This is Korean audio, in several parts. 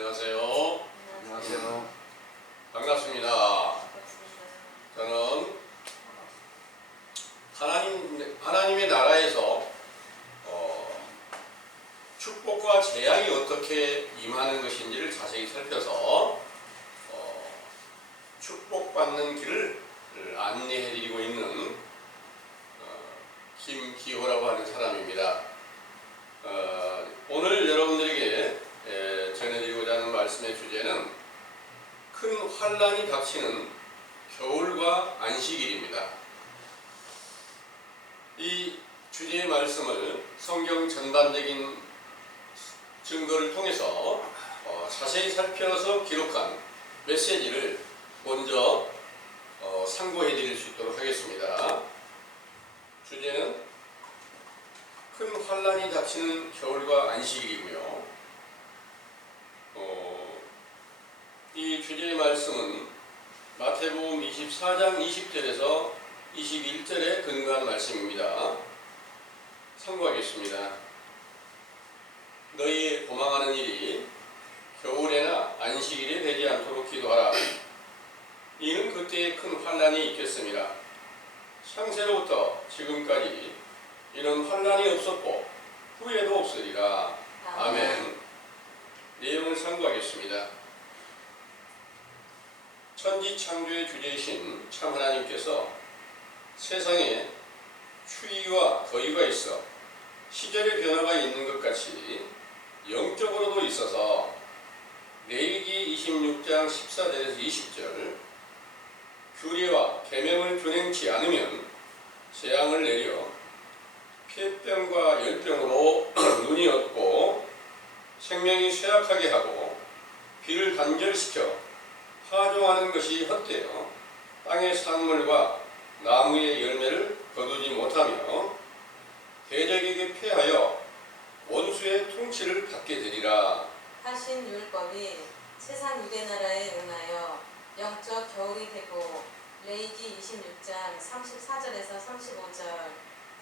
안녕하세요. 안녕하세요. 반갑습니다. 저는 하나님의 나라에서 축복과 재앙이 어떻게 임하는 것인지를 자세히 살펴서 축복받는 길을 안내해드리고 있는 김기호라고 하는 사람입니다. 오늘 여러분들에게 전해드리고자 하는 말씀의 주제는 큰 환란이 닥치는 겨울과 안식일입니다. 이 주제의 말씀을 성경 전반적인 증거를 통해서 자세히 살펴서 기록한 메시지를 먼저 상고해 드릴 수 있도록 하겠습니다. 주제는 큰 환란이 닥치는 겨울과 안식일이고요. 이 주제의 말씀은 마태복음 24장 20절에서 21절에 근거한 말씀입니다. 참고하겠습니다. 너희 도망하는 일이 겨울에나 안식일에 되지 않도록 기도하라. 이는 그때에 큰 환란이 있겠습니다. 창세로부터 지금까지 이런 환란이 없었고 후에도 없으리라. 아멘. 내용을 참고하겠습니다. 천지 창조의 주제이신 참 하나님께서 세상에 추위와 더위가 있어 시절의 변화가 있는 것 같이 영적으로도 있어서 레위기 26장 14절에서 20절 규례와 계명을 준행치 않으면 재앙을 내려 폐병과 열병으로 눈이 어둡고 생명이 쇠약하게 하고 비를 단절시켜 파종하는 것이 헛되어 땅의 산물과 나무의 열매를 거두지 못하며 대적에게 패하여 원수의 통치를 받게 되리라 하신 율법이 세상 유대나라에 응하여 영적 겨울이 되고 레위기 26장 34절에서 35절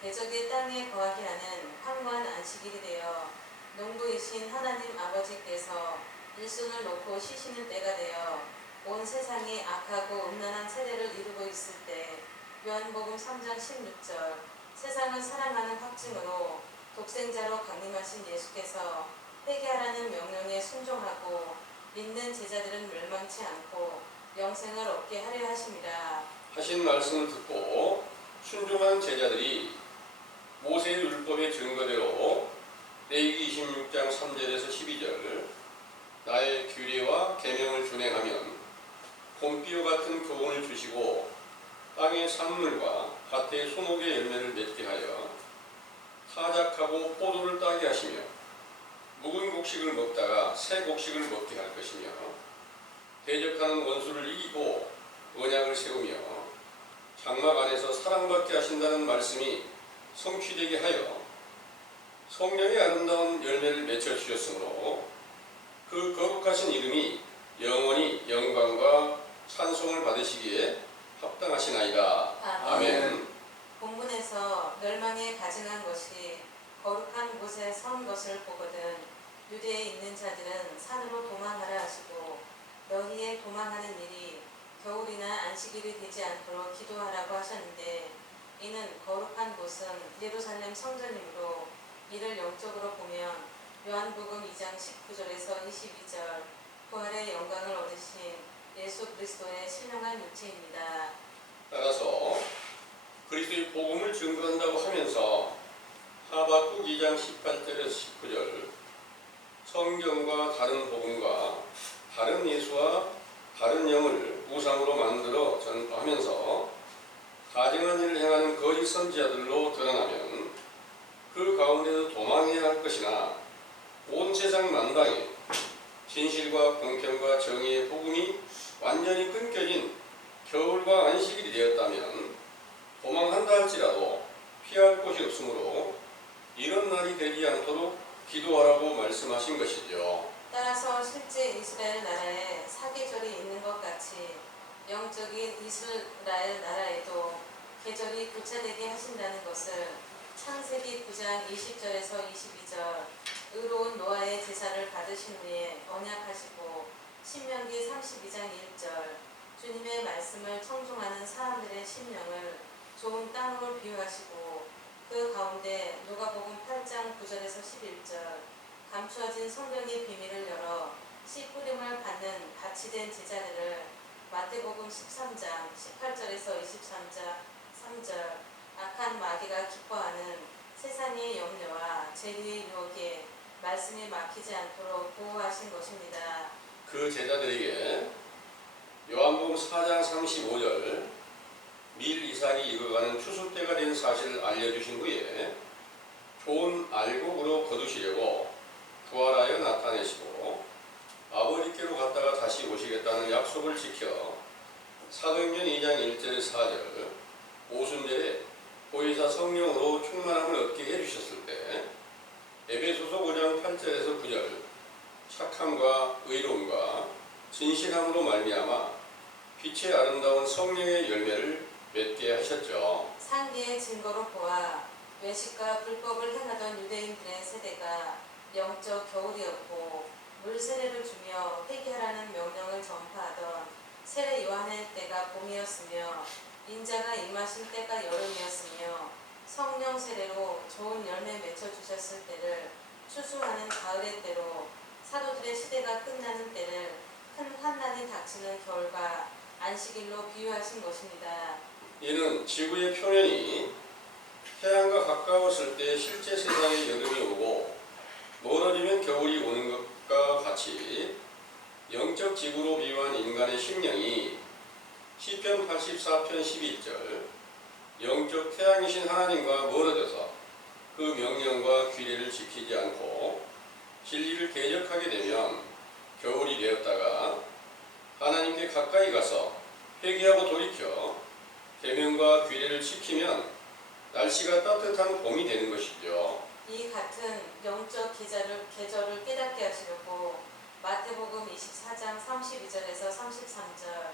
대적의 땅에 거하게 하는 황무한 안식일이 되어 농부이신 하나님 아버지께서 일손을 놓고 쉬시는 때가 되어 온 세상이 악하고 음란한 세대를 이루고 있을 때 요한복음 3장 16절 세상을 사랑하는 확증으로 독생자로 강림하신 예수께서 회개하라는 명령에 순종하고 믿는 제자들은 멸망치 않고 영생을 얻게 하려 하심이라. 하신 말씀을 듣고 순종한 제자들이 모세의 율법의 증거대로 레위기 26장 3절에서 12절 나의 규례와 계명을 준행하면 봄비와 같은 교훈을 주시고 땅의 산물과 밭의 소목의 열매를 맺게 하여 타작하고 포도를 따게 하시며 묵은 곡식을 먹다가 새 곡식을 먹게 할 것이며 대적하는 원수를 이기고 언약을 세우며 장막 안에서 사랑받게 하신다는 말씀이 성취되게 하여 성령의 아름다운 열매를 맺혀 주셨으므로 그 거룩하신 이름이 영원히 영광과 찬송을 받으시기에 합당하시나이다. 아멘. 본문에서 멸망에 가증한 것이 거룩한 곳에 선 것을 보거든 유대에 있는 자들은 산으로 도망하라 하시고 너희의 도망하는 일이 겨울이나 안식일이 되지 않도록 기도하라고 하셨는데 이는 거룩한 곳은 예루살렘 성전이므로 이를 영적으로 보면 요한복음 2장 19절에서 22절 부활의 영광을 얻으신 예수 그리스도의 신령한 육체입니다. 따라서 그리스도의 복음을 증거한다고 하면서 하박국 2장 18절에서 19절 성경과 다른 복음과 다른 예수와 다른 영을 우상으로 만들어 전파하면서 가증한 일을 행하는 거짓 선지자들로 드러나면 그 가운데서 도망해야 할 것이나 온 세상 만방에 진실과 공평과 정의의 복음이 완전히 끊겨진 겨울과 안식일이 되었다면 도망한다 할지라도 피할 곳이 없으므로 이런 날이 되지 않도록 기도하라고 말씀하신 것이죠. 따라서 실제 이스라엘 나라에 사계절이 있는 것 같이 영적인 이스라엘 나라에도 계절이 교차되게 하신다는 것을 창세기 9장 20절에서 22절 의로운 노아의 제사를 받으신 후에 언약하시고 신명기 32장 1절 주님의 말씀을 청종하는 사람들의 심령을 좋은 땅으로 비유하시고 그 가운데 누가복음 8장 9절에서 11절 감추어진 성경의 비밀을 열어 씨 뿌림을 받는 같이 된 제자들을 마태복음 13장 18절에서 23절 악한 마귀가 기뻐하는 세상의 염려와 재리의 유혹에 말씀이 막히지 않도록 보호하신 것입니다. 그 제자들에게 요한복음 4장 35절 밀 이삭이 익어가는 추수 때가 된 사실을 알려주신 후에 좋은 알곡으로 거두시려고 부활하여 나타내시고 아버지께로 갔다가 다시 오시겠다는 약속을 지켜 사도행전 2장 1절에 4절 오순절에 보혜사 성령으로 충만함을 얻게 해주셨을 때 에베소서 5장 8절에서 9절 착함과 의로움과 진실함으로 말미암아 빛의 아름다운 성령의 열매를 맺게 하셨죠. 상기의 증거로 보아 외식과 불법을 행하던 유대인들의 세대가 영적 겨울이었고 물 세례를 주며 회개하라는 명령을 전파하던 세례 요한의 때가 봄이었으며 인자가 임하신 때가 여름이었으며 성령 세례로 좋은 열매 맺혀 주셨을 때를 추수하는 가을의 때로 사도들의 시대가 끝나는 때를 큰 환난이 닥치는 겨울과 안식일로 비유하신 것입니다. 이는 지구의 표면이 태양과 가까웠을 때 실제 세상에 여름이 오고 멀어지면 겨울이 오는 것과 같이 영적 지구로 비유한 인간의 심령이 시편 84편 11절 영적 태양이신 하나님과 멀어져서 그 명령과 규례를 지키지 않고 진리를 대적하게 되면 겨울이 되었다가 하나님께 가까이 가서 회개하고 돌이켜 계명과 규례를 지키면 날씨가 따뜻한 봄이 되는 것이죠. 이 같은 영적 계절을 깨닫게 하시려고 마태복음 24장 32절에서 33절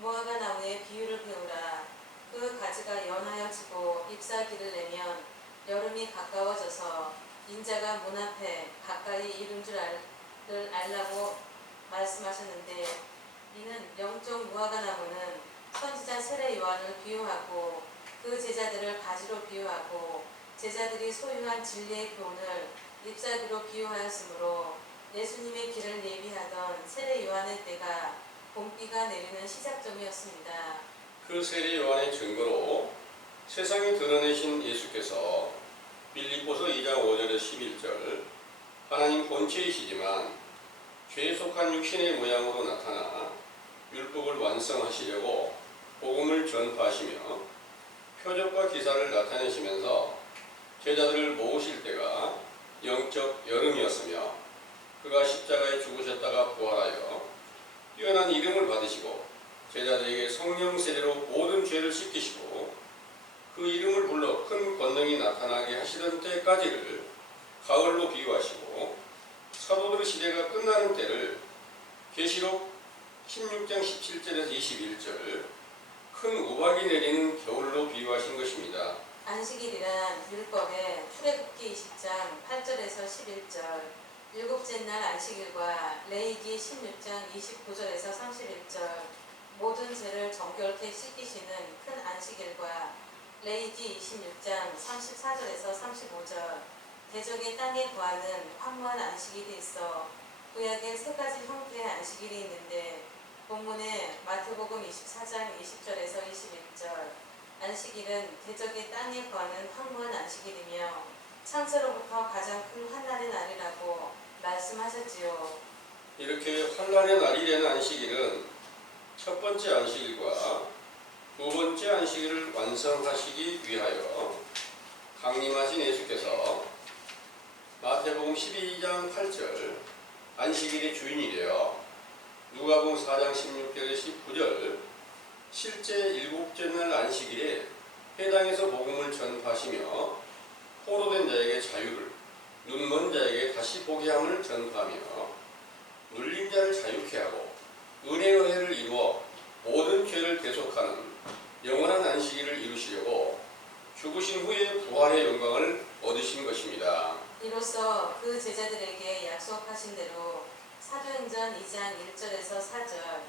무화과 나무의 비유를 배우라. 그 가지가 연하여 지고 잎사귀를 내면 여름이 가까워져서 인자가 문 앞에 가까이 이른 줄 알라고 말씀하셨는데 이는 영적 무화과 나무는 선지자 세례 요한을 비유하고 그 제자들을 가지로 비유하고 제자들이 소유한 진리의 교훈을 잎사귀로 비유하였으므로 예수님의 길을 예비하던 세례 요한의 때가 봄비가 내리는 시작점이었습니다. 그 세례 요한의 증거로 세상에 드러내신 예수께서 빌립보서 2장 5절에서 11절 하나님 본체이시지만 죄에 속한 육신의 모양으로 나타나 율법을 완성하시려고 복음을 전파하시며 표적과 기사를 나타내시면서 제자들을 모으실 때가 영적 여름이었으며 그가 십자가에 죽으셨다가 부활하여 뛰어난 이름을 받으시고 제자들에게 성령 세례로 모든 죄를 씻기시고 그 이름을 불러 큰 권능이 나타나게 하시던 때까지를 가을로 비유하시고 사도들의 시대가 끝나는 때를 계시록 16장 17절에서 21절 큰 우박이 내리는 겨울로 비유하신 것입니다. 안식일이란 율법의 출애굽기 20장 8절에서 11절 일곱째 날 안식일과 레위기 16장 29절에서 31절 모든 죄를 정결케 씻기시는 큰 안식일과 레위기 26장 34절에서 35절 대적의 땅에 거하는 황무한 안식일이 있어 구약에 세 가지 형태의 안식일이 있는데 본문에 마태복음 24장 20절에서 21절 안식일은 대적의 땅에 거하는 황무한 안식일이며 창세로부터 가장 큰 환난의 날이라고 말씀하셨지요. 이렇게 환난의 날이 된 안식일은 첫 번째 안식일과 두 번째 안식일을 완성하시기 위하여 강림하신 예수께서 마태복음 12장 8절 안식일의 주인이 되어 누가복음 4장 16절에 19절 실제 일곱째 날 안식일에 회당에서 복음을 전파하시며 포로된 자에게 자유를 눈먼 자에게 다시 보게 함을 전파하며 눌린 자를 자유케 하고 은혜의 해를 이루어 모든 죄를 대속하는 영원한 안식일을 이루시려고 죽으신 후에 부활의 영광을 얻으신 것입니다. 이로써 그 제자들에게 약속하신 대로 사도행전 2장 1절에서 4절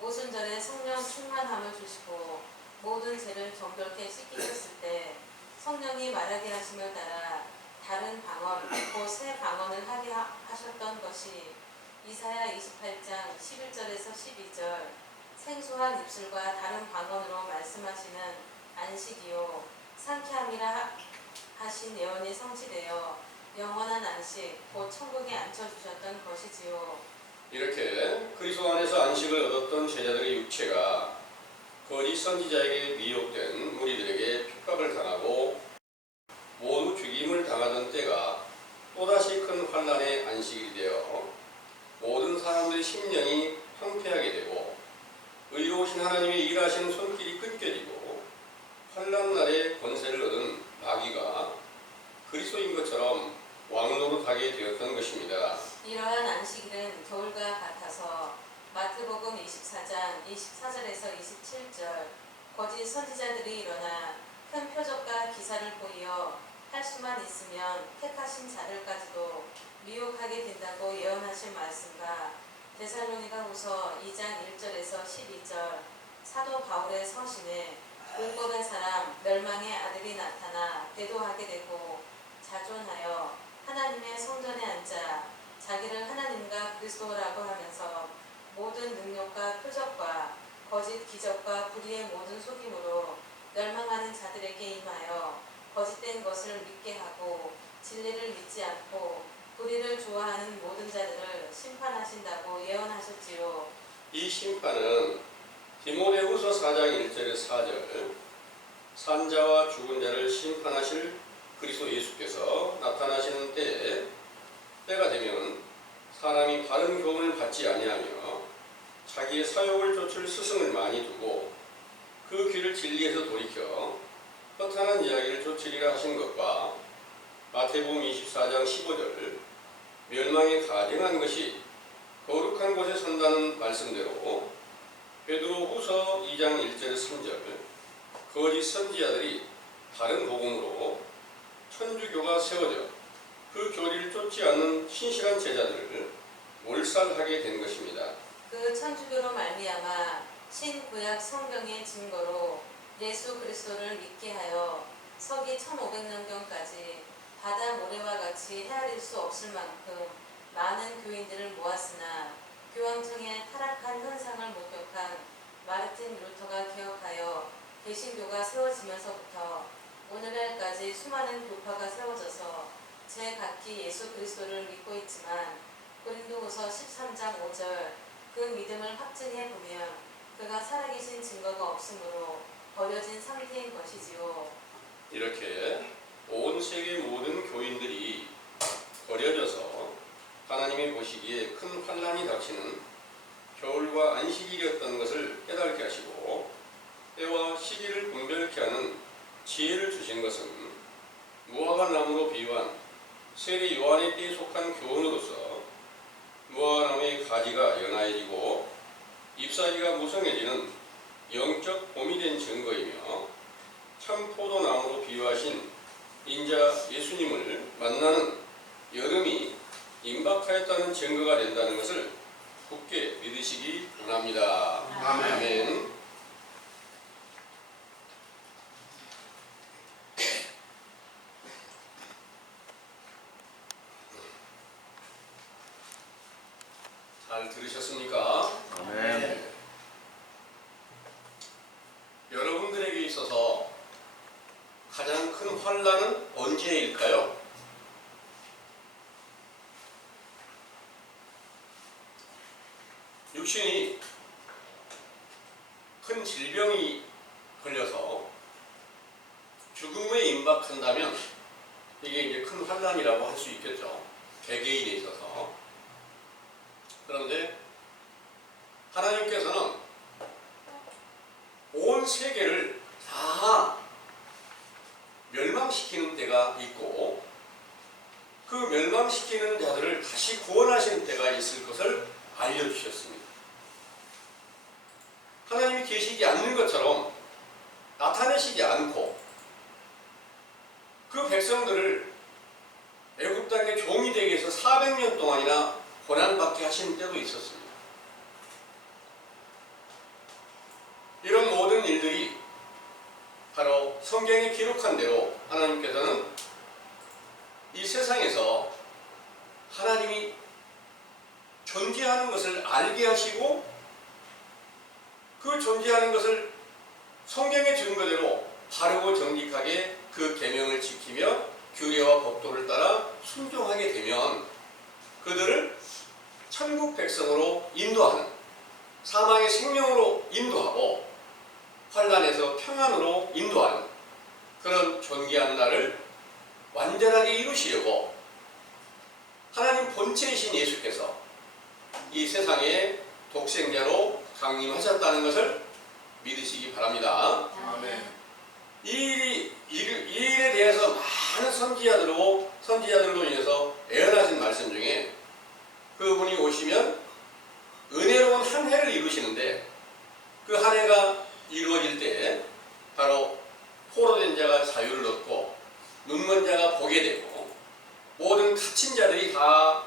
오순절에 성령 충만함을 주시고 모든 죄를 정결케 씻기셨을 때 성령이 말하게 하심을 따라 다른 방언 곧 새 방언을 하게 하셨던 것이 이사야 28장 11절에서 12절 생소한 입술과 다른 방언으로 말씀하시는 안식이요 상쾌함이라 하신 예언이 성취되어 영원한 안식 곧 천국에 앉혀주셨던 것이지요. 이렇게 그리스도 안에서 안식을 얻었던 제자들의 육체가 거짓 선지자에게 미혹된 무리들에게 핍박을 당하고 모두 죽임을 당하던 때가 또다시 큰 환난의 안식이 되어 모든 사람들의 심령이 황폐하게 되고 의로우신 하나님의 일하시는 손길이 끊겨지고 환난 날에 권세를 얻은 마귀가 그리스도인 것처럼 왕노릇하게 되었던 것입니다. 이러한 안식일은 겨울과 같아서 마태복음 24장 24절에서 27절 거짓 선지자들이 일어나 큰 표적과 기사를 보이어 할 수만 있으면 택하신 자들까지도 미혹하게 된다고 예언하신 말씀과 데살로니가후서 2장 1절에서 12절 사도 바울의 서신에 율법의 사람 멸망의 아들이 나타나 대도하게 되고 자존하여 하나님의 성전에 앉아 자기를 하나님과 그리스도라고 하면서 모든 능력과 표적과 거짓 기적과 불의의 모든 속임으로 멸망하는 자들에게 임하여 거짓된 것을 믿게 하고 진리를 믿지 않고 불의를 좋아하는 모든 자들을 심판하신다고 예언하셨지요. 이 심판은 디모데후서 4장 1절에서 4절 산자와 죽은 자를 심판하실 그리스도 예수께서 나타나시는 때가 되면 사람이 바른 교훈을 받지 아니하며 자기의 사욕을 좇을 스승을 많이 두고 그 귀를 진리에서 돌이켜 허탄한 이야기를 좇으리라 하신 것과 마태복음 24장 15절 멸망에 가증한 것이 거룩한 곳에 선다는 말씀대로 베드로후서 2장 1절에서 3절 거짓 선지자들이 다른 복음으로 천주교가 세워져 그 교리를 쫓지 않는 신실한 제자들을 몰살하게 된 것입니다. 그 천주교로 말미암아 신구약 성경의 증거로 예수 그리스도를 믿게 하여 서기 1500년경까지 바다 모래와 같이 헤아릴 수 없을 만큼 많은 교인들을 모았으나 교황청의 타락한 현상을 목격한 마르틴 루터가 기억하여 개신교가 세워지면서부터 오늘날까지 수많은 교파가 세워져서 제각기 예수 그리스도를 믿고 있지만 고린도후서 13장 5절 그 믿음을 확증해 보면 그가 살아계신 증거가 없으므로 버려진 상태인 것이지요. 이렇게 온 세계 모든 교인들이 버려져서 하나님이 보시기에 큰 환난이 닥치는 겨울과 안식일이었던 것을 깨닫게 하시고 때와 시기를 분별케 하는 지혜를 주신 것은 무화과나무로 비유한 세례 요한의 때에 속한 교훈으로서 무화과나무의 가지가 연하해지고 잎사귀가 무성해지는 영적 봄이 된 증거이며 참 포도나무로 비유하신 인자 예수님을 만나는 여름이 임박하였다는 증거가 된다는 것을 굳게 믿으시기 바랍니다. 아멘. 잘 들으셨습니까? 아멘. 여러분들에게 있어서 가장 큰 환난은 언제일까요? 육신이 큰 질병이 걸려서 죽음에 임박한다면 이게 이제 큰 환난이라고 할 수 있겠죠. 개개인에 있어서. 그런데 하나님께서는 온 세계를 다 멸망시키는 때가 있고 그 멸망시키는 자들을 다시 구원하시는 때가 있을 것을 알려주셨습니다. 하나님이 계시지 않는 것처럼 나타내시지 않고 그 백성들을 애굽 땅의 종이 되기 위해서 400년 동안이나 고난받게 하시는 때도 있었습니다. 이런 모든 일들이 바로 성경에 기록한 대로 하나님께서는 이 세상에서 하나님이 존재하는 것을 알게 하시고 그 존재하는 것을 성경의 증거대로 바르고 정직하게 그 계명을 지키며 규례와 법도를 따라 순종하게 되면 그들을 천국 백성으로 인도하는, 사망의 생명으로 인도하고 환난에서 평안으로 인도하는 그런 존귀한 날을 완전하게 이루시려고 하나님 본체이신 예수께서 이 세상에 독생자로 강림하셨다는 것을 믿으시기 바랍니다. 아멘. 이 일에 대해서 많은 선지자들로 인해서 예언하신 말씀 중에 그분이 오시면 은혜로운 한 해를 이루시는데 그 한 해가 이루어질 때 바로 포로된 자가 자유를 얻고 눈먼 자가 보게 되고 모든 갇힌 자들이 다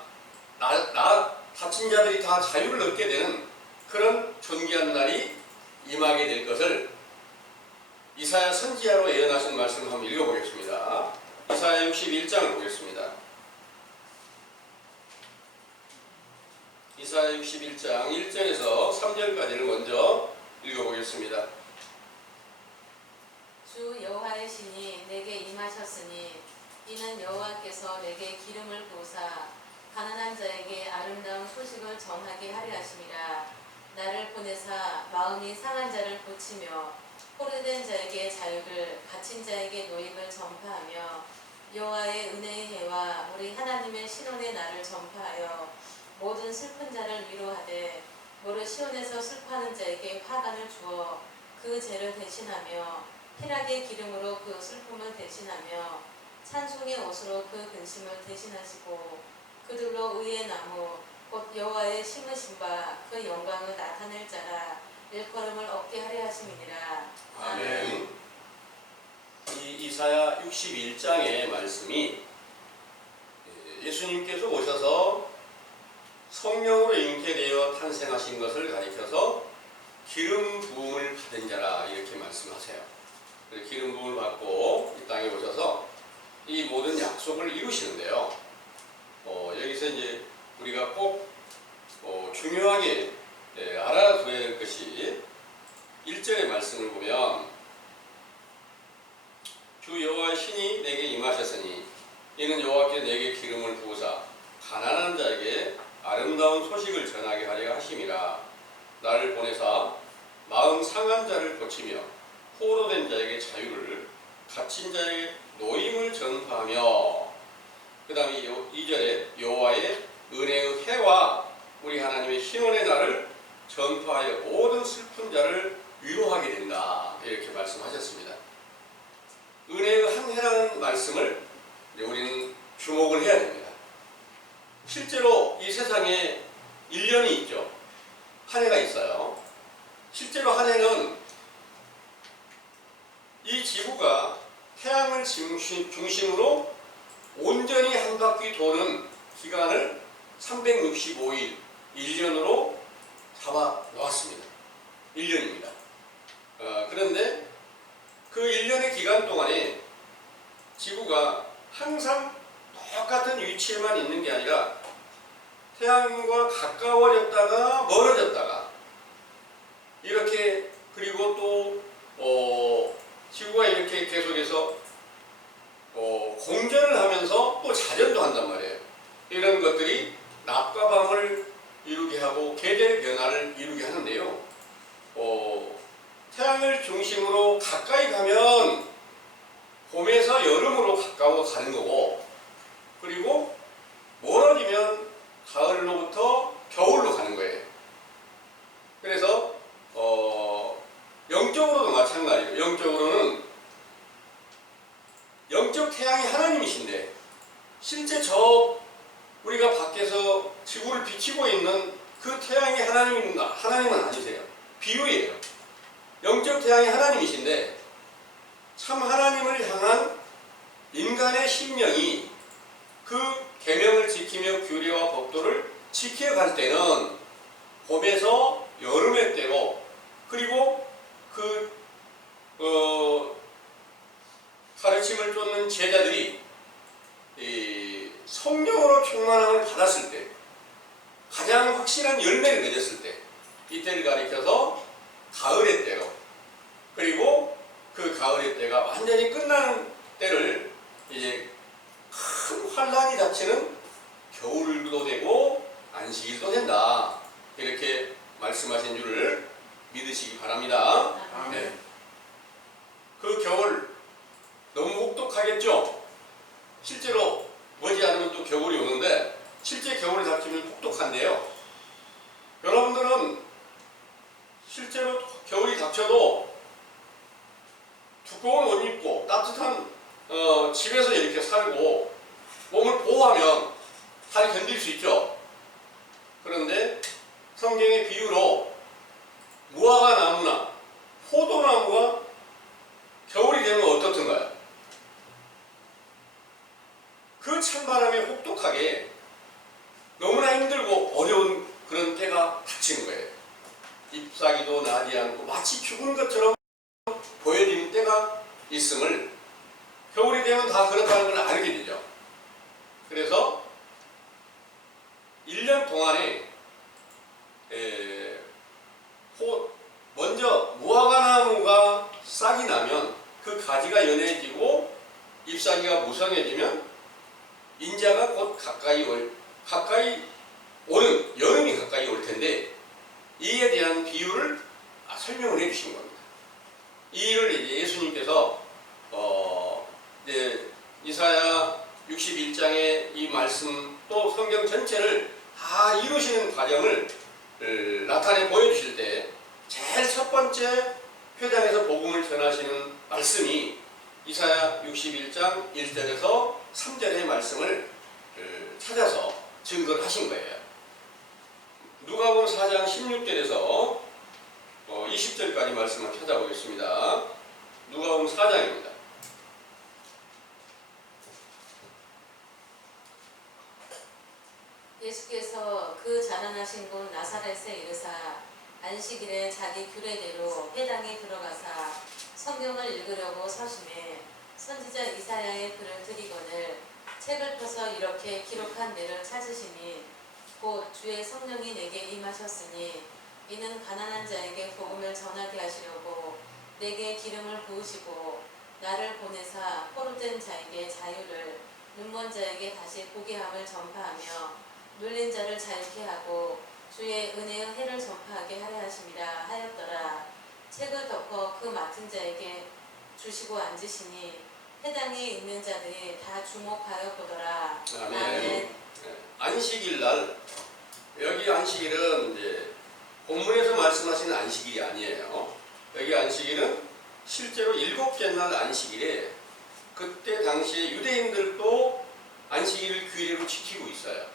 자유를 얻게 되는 그런 존귀한 날이 임하게 될 것을 이사야 선지자로 예언하신 말씀을 한번 읽어보겠습니다. 이사야 61장을 보겠습니다. 이사야 61장 1절에서 3절까지를 먼저 읽어보겠습니다. 주 여호와의 신이 내게 임하셨으니 이는 여호와께서 내게 기름을 부으사 가난한 자에게 아름다운 소식을 전하게 하려 하심이라. 나를 보내사 마음이 상한 자를 고치며 포로된 자에게 자유를, 갇힌 자에게 노임을 전파하며 여호와의 은혜의 해와 우리 하나님의 신원의 날을 전파하여 모든 슬픈 자를 위로하되 모르 시온에서 슬퍼하는 자에게 화관을 주어 그 죄를 대신하며 희락의 기름으로 그 슬픔을 대신하며 찬송의 옷으로 그 근심을 대신하시고 그들로 의의 나무 곧 여호와의 심으심과 그 영광을 나타낼 자라 일컬음을 얻게 하려 하심이니라. 아멘. 이 이사야 61장의 말씀이 예수님께서 오셔서 성령으로 잉태되어 탄생하신 것을 가리켜서 기름 부음을 받은 자라 이렇게 말씀하세요. 기름 부음을 받고 이 땅에 오셔서 이 모든 약속을 이루시는데요. 여기서 이제 우리가 꼭 중요하게 알아둬야 될 것이 1절의 말씀을 보면 주 여호와의 신이 내게 임하셨으니 이는 여호와께서 내게 기름을 부으사 가난한 자에게 아름다운 소식을 전하게 하려 하심이라. 나를 보내사 마음 상한 자를 고치며 포로된 자에게 자유를, 갇힌 자에게 노임을 전파하며, 그 다음에 2절에 여호와의 은혜의 해와 우리 하나님의 신원의 날을 전파하여 모든 슬픈 자를 위로하게 된다 이렇게 말씀하셨습니다. 은혜의 한 해라는 말씀을 우리는 주목을 해야 됩니다. 실제로 이 세상에 1년이 있죠. 한 해가 있어요. 실제로 한 해는 이 지구가 태양을 중심으로 온전히 한 바퀴 도는 기간을 365일, 1년으로 잡아 놓았습니다. 1년입니다. 그런데 그 1년의 기간 동안에 지구가 항상 똑같은 위치에만 있는 게 아니라 태양과 가까워졌다가 멀어졌다가 이렇게, 그리고 또 지구가 이렇게 계속해서 공전을 하면서 또 자전도 한단 말이에요. 이런 것들이 낮과 밤을 이루게 하고 계절의 변화를 이루게 하는데요. 태양을 중심으로 가까이 가면 봄에서 여름으로 가까워 가는 거고, 그리고 멀어지면 가을로부터 겨울로 가는 거예요. 그래서 영적으로도 마찬가지예요. 영적으로는 영적 태양이 하나님이신데 실제 우리가 밖에서 지구를 비치고 있는 그 태양이 하나님은 아니세요. 비유예요. 영적 태양이 하나님이신데 참 하나님을 향한 인간의 심령이 그 계명을 지키며 규례와 법도를 지켜갈 때는 봄에서 여름의 때로, 그리고 그 가르침을 쫓는 제자들이 이 성령으로 충만함을 받았을 때, 가장 확실한 열매를 맺었을 때, 이때를 가리켜서 가을의 때로, 그리고 그 가을의 때가 완전히 끝나는 때를 이제 큰 환란이 닥치는 겨울도 되고 안식일도 된다, 이렇게 말씀하신 줄을 믿으시기 바랍니다. 네. 그 겨울 너무 혹독하겠죠? 실제로 머지않으면 또 겨울이 오는데, 실제 겨울이 닥치면 혹독한데요. 여러분들은 실제로 겨울이 닥쳐도 두꺼운 옷 입고 따뜻한 집에서 이렇게 살고 몸을 보호하면 잘 견딜 수 있죠. 그런데 성경의 비유로 무화과 나무나 포도나무가 겨울이 되면 어떻든가요? 그 찬바람에 혹독하게 너무나 힘들고 어려운 그런 때가 닥치는 거예요. 잎사귀도 나지 않고 마치 죽은 것처럼 보여지는 때가 있음을 겨울이 되면 다 그렇다는 걸 알게 되죠. 그래서 1년 동안에 먼저 무화과나무가 싹이 나면 그 가지가 연해지고 잎사귀가 무성해지면 인자가 곧 가까이 오는 여름이 가까이 올 텐데, 이에 대한 비유를 설명을 해주신 겁니다. 이 일을 이제 예수님께서 이제 이사야 61장의 이 말씀, 또 성경 전체를 다 이루시는 과정을 나타내 보여주실 때, 제일 첫 번째 회당에서 복음을 전하시는 말씀이 이사야 61장 1절에서 3절의 말씀을 찾아서 증거를 하신 거예요. 누가복음 4장 16절에서 20절까지 말씀을 찾아보겠습니다. 누가복음 4장입니다. 예수께서 그 자라나신 곳 나사렛에 이르사 안식일에 자기 규례대로 회당에 들어가사 성경을 읽으려고 서심해 선지자 이사야의 글을 들이거늘 책을 펴서 이렇게 기록한 데를 찾으시니 곧 주의 성령이 내게 임하셨으니 이는 가난한 자에게 복음을 전하게 하시려고 내게 기름을 부으시고 나를 보내사 포로된 자에게 자유를, 눈먼 자에게 다시 보게 함을 전파하며 눌린 자를 자유케 하고 주의 은혜의 해를 전파하게 하려 하심이라 하였더라. 책을 덮어 그 맡은 자에게 주시고 앉으시니 회당에 있는 자들이 다 주목하여 보더라. 아멘. 안식일 날, 여기 안식일은 이제 본문에서 말씀하시는 안식일이 아니에요. 여기 안식일은 실제로 7째 날 안식일에, 그때 당시에 유대인들도 안식일을 규례로 지키고 있어요.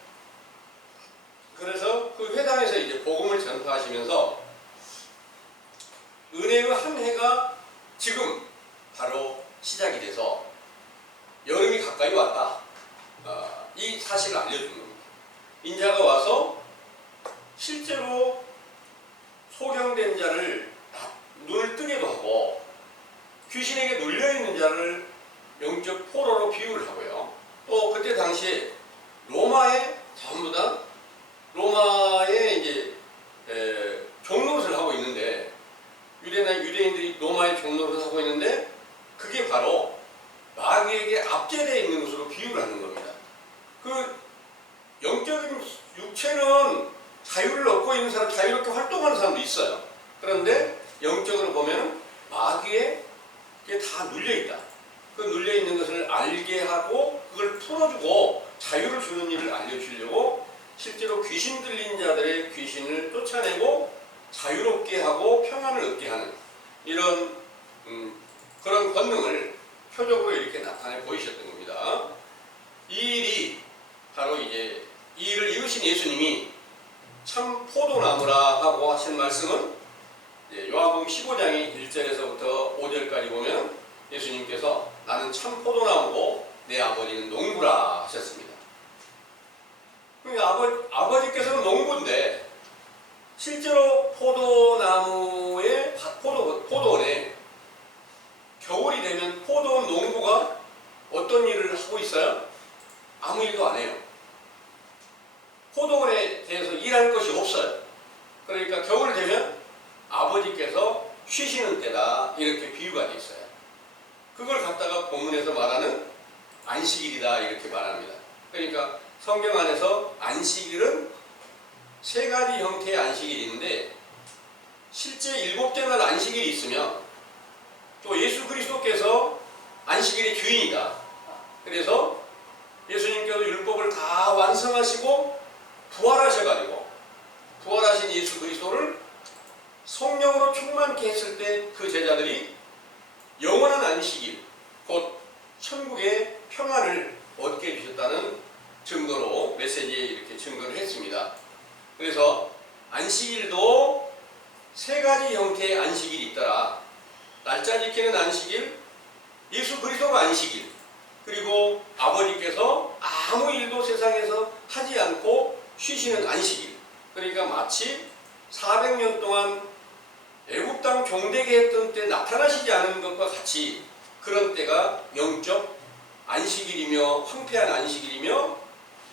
그래서 그 회당에서 이제 복음을 전파하시면서 은혜의 한 해가 지금 바로 시작이 돼서 여름이 가까이 왔다, 이 사실을 알려준 겁니다. 인자가 와서 실제로 소경된 자를 눈을 뜨게도 하고 귀신에게 눌려있는 자를 영적 포로로 비유를 하고요. 또 그때 당시에 로마에 전부 다 로마에 이제 종노릇을 하고 있는데, 유대인들이 로마의 종노릇을 하고 있는데, 그게 바로 마귀에게 압제되어 있는 것으로 비유를 하는 겁니다. 그 영적인 육체는 자유를 얻고 있는 사람, 자유롭게 활동하는 사람도 있어요. 그런데 영적으로 보면 마귀에 다 눌려있다. 그 눌려있는 것을 알게 하고 그걸 풀어주고 자유를 주는 일을 알려주려고 실제로 귀신 들린 자들의 귀신을 쫓아내고 자유롭게 하고 평안을 얻게 하는 이런 그런 권능을 표적으로 이렇게 나타내 보이셨던 겁니다. 이 일이 바로 이제 이 일을 이루신 예수님이 참 포도나무라 하고 하신 말씀은 요한복음 15장의 1절에서부터 5절까지 보면 예수님께서 나는 참 포도나무고 내 아버지는 농부라 하셨습니다. 그러니까 아버지께서는 농부인데 실제로 포도나무의 포도원에 겨울이 되면 포도원 농부가 어떤 일을 하고 있어요? 아무 일도 안 해요. 포도원에 대해서 일할 것이 없어요. 그러니까 겨울 되면 아버지께서 쉬시는 때다 이렇게 비유가 돼 있어요. 그걸 갖다가 본문에서 말하는 안식일이다 이렇게 말합니다. 그러니까 성경 안에서 안식일은 세 가지 형태의 안식일이 있는데 실제 7째 날 안식일이 있으면 또 예수 그리스도께서 안식일의 주인이다. 그래서 예수님께서 율법을 다 완성하시고 부활하셔가지고 부활하신 예수 그리스도를 성령으로 충만케 했을 때 그 제자들이 영원한 안식일 곧 천국의 평안을 얻게 해주셨다는 증거로 메시지에 이렇게 증거를 했습니다. 그래서 안식일도 세 가지 형태의 안식일이 있더라. 날짜 지키는 안식일, 예수 그리스도가 안식일, 그리고 아버지께서 아무 일도 세상에서 하지 않고 쉬시는 안식일. 그러니까 마치 400년 동안 애굽 땅 종되게 했던 때 나타나시지 않은 것과 같이 그런 때가 영적 안식일이며 황폐한 안식일이며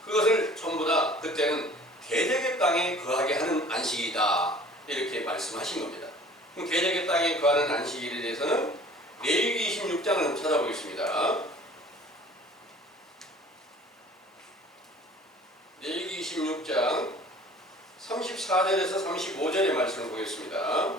그것을 전부 다 그때는 대적의 땅에 거하게 하는 안식일이다 이렇게 말씀하신 겁니다. 그럼 대적의 땅에 거하는 안식일에 대해서는 레위기 26장을 한번 찾아보겠습니다. 레위기 26장 34절에서 35절의 말씀을 보겠습니다.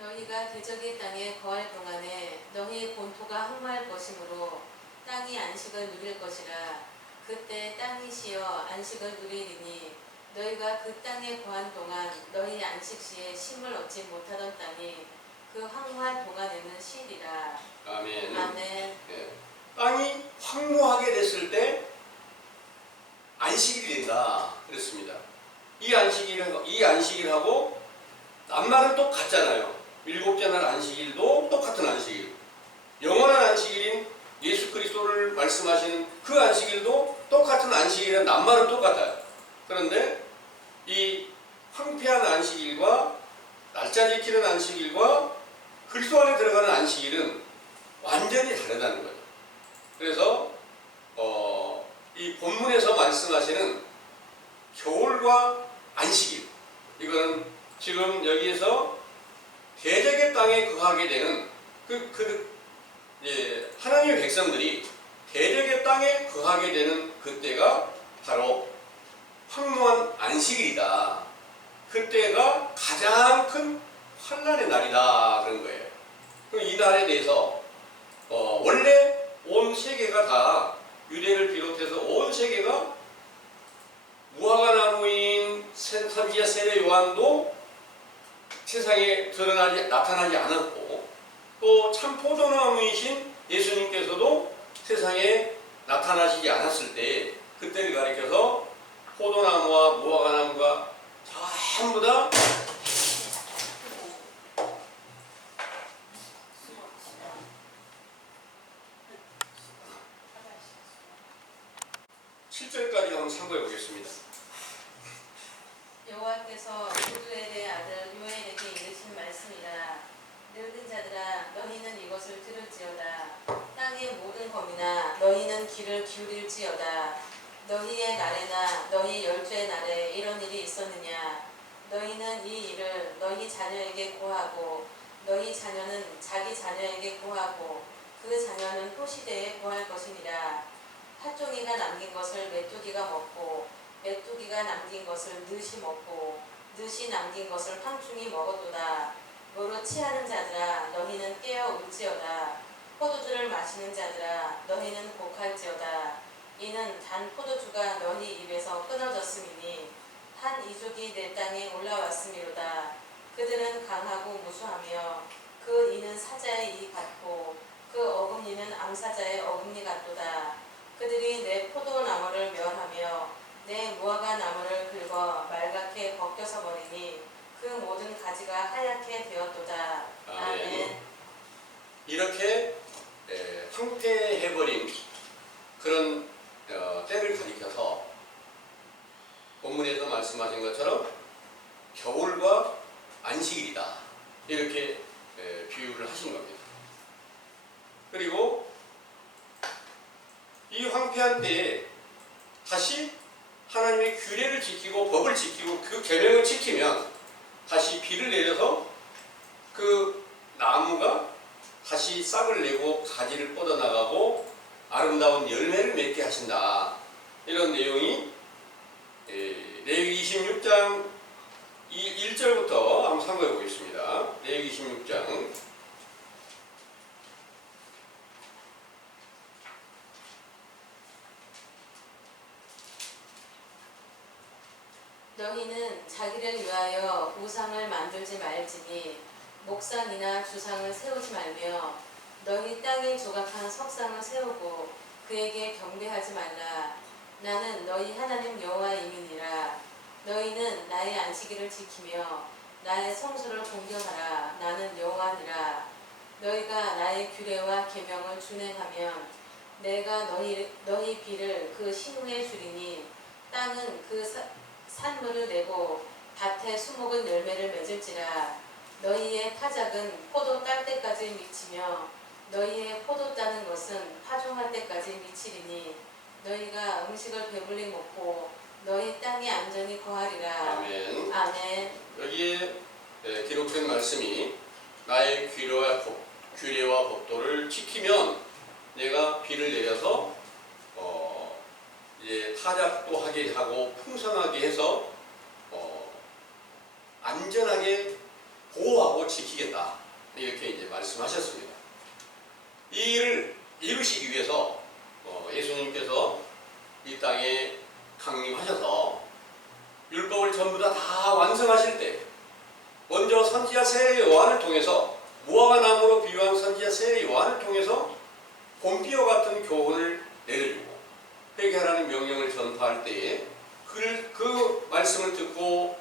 너희가 대적의 땅에 거할 동안에 너희 본토가 항마할 것이므로 땅이 안식을 누릴 것이라. 그때 땅이 쉬어 안식을 누리리니 너희가 그 땅에 거한 동안 너희 안식시에 쉼을 얻지 못하던 땅이 그 황무할 동안에는 쉬리라. 아멘. 아멘. 네. 땅이 황무하게 됐을 때 안식일이 된다 그랬습니다. 이 안식일하고 낱말은 똑같잖아요. 7째 날 안식일도 똑같은 안식일. 영원한 안식일인 예수 그리스도를 말씀하시는 그 안식일도 똑같은 안식일이란 낱말은 똑같아요. 그런데 이 황폐한 안식일과 날짜 지키는 안식일과 그리스도 안에 들어가는 안식일은 완전히 다르다는 거죠. 그래서 이 본문에서 말씀하시는 겨울과 안식일, 이거는 지금 여기에서 대적의 땅에 거하게 되는 하나님의 백성들이 대적의 땅에 거하게 되는 그때가 바로 황무한 안식일이다. 그때가 가장 큰 환난의 날이다 그런 거예요. 그럼 이 날에 대해서 원래 온 세계가 다 유대를 비롯해서 온 세계가 무화과 나무인 선지자 세례 요한도 세상에 나타나지 않았고 또 참 포도나무이신 예수님께서도 세상에 나타나시지 않았을 때 그때를 가리켜서 포도나무와 무화과나무가 전부 다 (7절까지) 한번 참고해 보겠습니다. 여호와께서 부두엘의 아들 요엘에게 이르신 말씀이라. 늙은 자들아 너희는 이것을 들을지어다. 땅의 모든 검이나 너희는 귀를 기울일지어다. 너희의 날에나 너희 열조의 날에 이런 일이 있었느냐. 너희는 이 일을 너희 자녀에게 고하고 너희 자녀는 자기 자녀에게 고하고 그 자녀는 포시대에 고할 것이니라. 팥종이가 남긴 것을 메뚜기가 먹고 메뚜기가 남긴 것을 느시 먹고 느시 남긴 것을 황충이 먹었도다. 무릇 취하는 자들아 너희는 깨어 울지어다. 포도주를 마시는 자들아 너희는 곡할지어다. 이는 단 포도주가 너희 입에서 끊어졌음이니 한 이족이 내 땅에 올라왔음이로다. 그들은 강하고 무수하며 그 이는 사자의 이 같고 그 어금니는 암사자의 어금니 같도다. 그들이 내 포도나무를 멸하며 내 무화과 나무를 긁어 말갛게 벗겨서 버리니 그 모든 가지가 하얗게 되었도다. 아멘. 이렇게 황폐해버린 그런 때를 가리켜서 본문에서 말씀하신 것처럼 겨울과 안식일이다 이렇게 비유를 하신 겁니다. 그리고 이 황폐한 때에 다시 하나님의 규례를 지키고 법을 지키고 그 계명을 지키면 다시 비를 내려서 그 나무가 다시 싹을 내고 가지를 뻗어나가고 아름다운 열매를 맺게 하신다. 이런 내용이 레위기 26장 1절부터 한번 참고해 보겠습니다. 레위기 26장 너희는 자기를 위하여 우상을 만들지 말지니 목상이나 주상을 세우지 말며 너희 땅에 조각한 석상을 세우고 그에게 경배하지 말라. 나는 너희 하나님 여호와임이니라. 너희는 나의 안식일을 지키며 나의 성수를 공경하라. 나는 여호와니라. 너희가 나의 규례와 계명을 준행하면 내가 너희 비를 그 신후에 주리니 땅은 그 산물을 내고 밭의 수목은 열매를 맺을지라. 너희의 타작은 포도 딸 때까지 미치며 너희의 포도 따는 것은 파종할 때까지 미치리니 너희가 음식을 배불리 먹고 너희 땅에 안전히 거하리라. 아멘. 아멘. 여기에 기록된 말씀이 나의 규례와 법도를 지키면 내가 비를 내려서 이제 타작도 하게 하고 풍성하게 해서 안전하게 보호하고 지키겠다 이렇게 이제 말씀하셨습니다. 이 일을 이루시기 위해서 예수님께서 이 땅에 강림하셔서 율법을 전부 다 완성하실 때 먼저 선지자 세례 요한을 통해서 무화과 나무로 비유한 선지자 세례 요한을 통해서 봄비와 같은 교훈을 내려주고 회개하라는 명령을 전파할 때에 그 말씀을 듣고